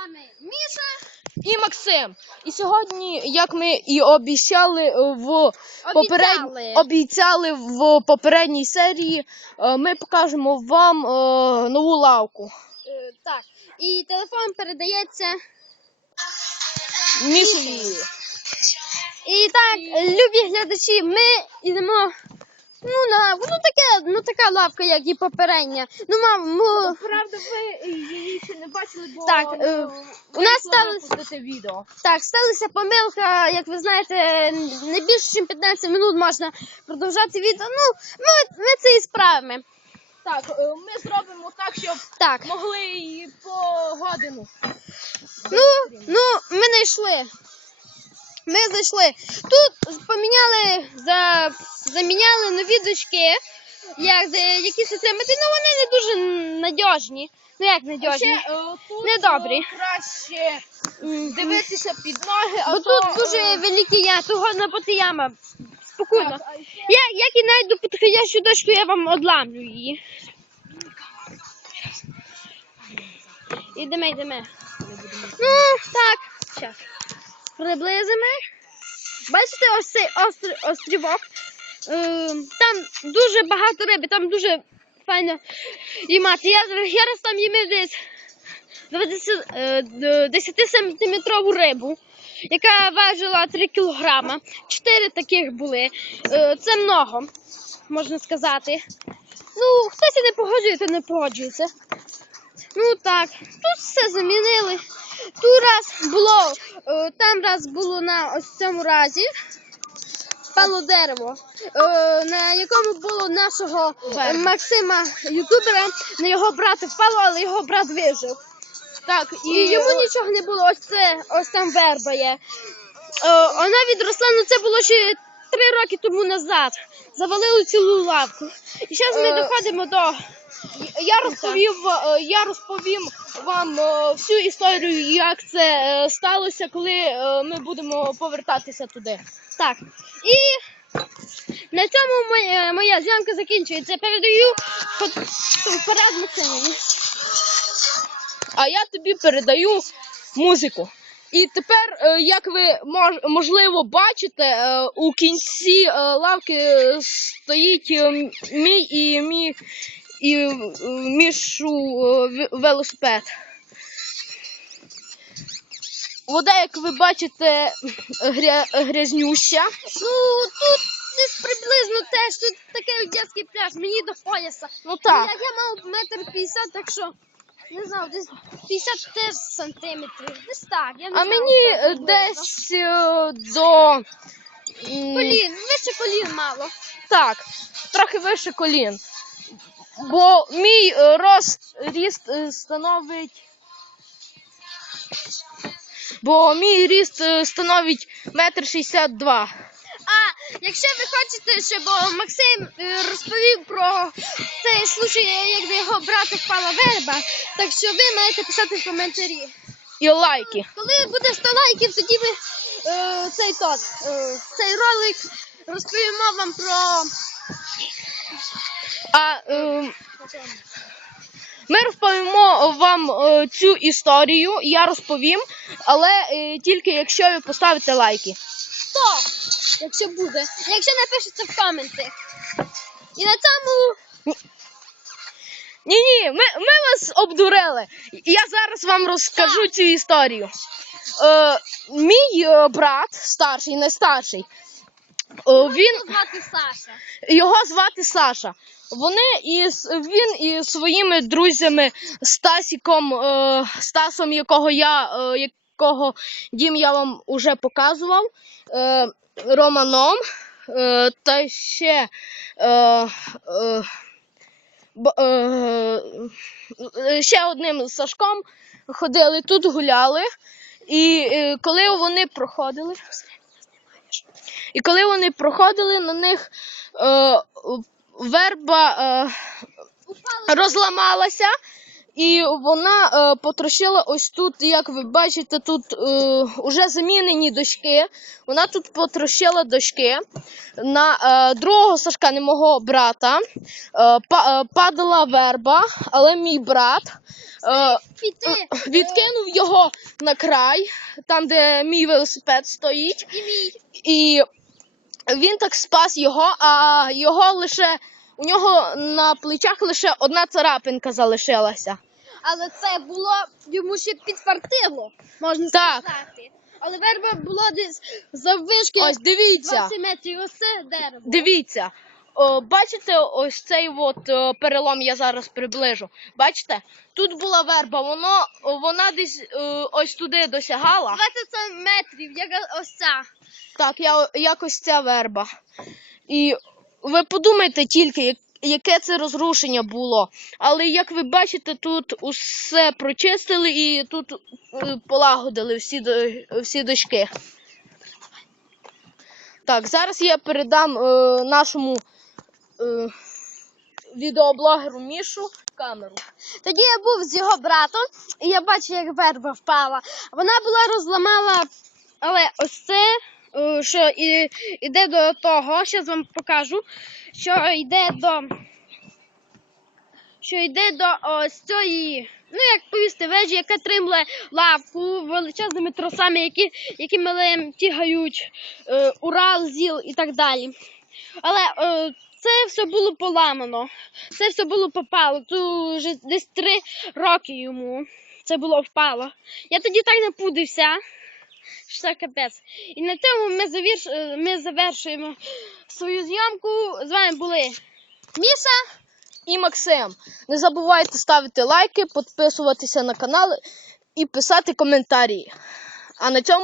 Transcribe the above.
Вами Міша. і Максим. І сьогодні, як ми і обіцяли е, в поперед... Обіцяли. обіцяли в попередній серії, е, ми покажемо вам е, нову лавку. Е, Так. І телефон передається. Мішові. І так, любі глядачі, ми йдемо. Ну, на ну таке, ну така лавка, як і попередня. Ну, мам, ми, Правда, ви її ще не бачили, бо Так, е, у нас сталося- відео. так, сталася помилка, як ви знаєте, не більше, ніж 15 минут можна продовжати відео. Ну, ми, ми це і справимо. Так, е, ми зробимо так, щоб Так. могли її по годину. Ну, ну, ми знайшли. Ми знайшли. Тут поміняли, за, заміняли нові дочки, як, якісь отримати, ну вони не дуже надіжні. Ну як надіжні? Е, тут Недобрі. е, краще дивитися під ноги, а Бо то, тут дуже е, великі я, тут годна бути яма. Спокійно. так, ще- Я, як і знайду підходящу дочку, я вам одламлю її. Ідемо, йдемо. Ну, так. Щас. Приблизимо. Бачите, ось цей остр- острівок. Ем, там дуже багато риби, там дуже файно їмати. Я, я раз там їмив десь 20, е, 10-сантиметрову рибу, яка важила 3 кілограма. Чотири таких були. Е, Це много, можна сказати. Ну, хтось і не погоджується, не погоджується. Ну так, тут все замінили. Тут раз було, е, там раз було на ось цьому разі. Впало дерево, е, на якому було нашого е, Максима ютубера, на його брата впало, але його брат вижив. Так, І йому нічого не було. Ось це, ось там верба є. Е, вона відросла, ну це було ще три роки тому назад. Завалили цілу лавку. І зараз ми Е, доходимо до. Я розповів, е, я розповім вам е, всю історію, як це е, сталося, коли ми будемо повертатися туди. Так. І на цьому моя, моя зйомка закінчується. Передаю вперед Максимові. А я тобі передаю музику. І тепер, як ви можливо бачите, у кінці лавки стоїть мій і мій і е, мішу е, велосипед. Вода, як ви бачите, гря, грязнюща. Ну тут десь приблизно теж тут такий дитячий пляж, мені до пояса. Ну так. Я, я мав метр п'ятдесят, так що не знаю, десь 50 теж сантиметрів. Десь так. Я не А знаю, мені так е, десь е, до. колін, вище колін мало. Так, трохи вище колін. Бо мій е, рост ріст е, становить. Бо мій ріст е, становить метр шістдесят два. А якщо ви хочете, щоб Максим розповів про цей случай, як до його брата впала верба, так що ви маєте писати в коментарі. І лайки. Коли буде 100 лайків, тоді ми е, цей тот, е, цей ролик розповімо вам про. А е, ми розповімо вам е, цю історію, я розповім, але е, тільки якщо ви поставите лайки. 100, якщо буде. Якщо напишете в коменти. І на цьому Ні, ні, ми, ми вас обдурили. Я зараз вам розкажу цю історію. Е, мій е, брат, старший, не старший, він, Його звати Саша. його звати Саша. Вони із він із своїми друзями Стасіком, е, Стасом, якого я е, якого дім я вам уже показував, е, Романом, е, та ще. Е, е, е, е, ще одним Сашком ходили тут, гуляли. І е, коли вони проходили, і коли вони проходили, на них е, верба е, розламалася, І вона е, потрощила ось тут, як ви бачите, тут е, уже замінені дошки. Вона тут потрощила дошки. На е, другого Сашка, не мого брата, е, па, е, падала верба, але мій брат е, відкинув його на край, там, де мій велосипед стоїть. І він так спас його, а його лише. У нього на плечах лише одна царапинка залишилася. Але це було йому ще підфартило, можна Так. сказати. Але верба була десь заввишки Ось дивіться. 20 метрів. Оце дерево. Дивіться. О, бачите, ось цей от е, перелом я зараз приближу. Бачите? Тут була верба, воно, вона десь е, ось туди досягала. 20 метрів, як ось ця. Так, я, якось ця верба. І ви подумайте тільки, яке це розрушення було. Але як ви бачите, тут усе прочистили і тут е, полагодили всі, всі дошки. Так, зараз я передам е, нашому е, відеоблогеру Мішу камеру. Тоді я був з його братом, і я бачу, як верба впала. Вона була розламала, але ось це, що і, іде до того, зараз вам покажу, що йде до. Що йде до ось цієї, ну як повісти вежі, яка тримле лавку величезними тросами, які, якими тягають е, Урал, ЗІЛ і так далі. Але е, це все було поламано. Це все було попало. Тут вже десь три роки йому це було впало. Я тоді так напудився. Що капець. І на цьому ми, завірш... е, ми завершуємо свою зйомку. З вами були Міса І Максим. Не забувайте ставити лайки, підписуватися на канал і писати коментарі. А на цьому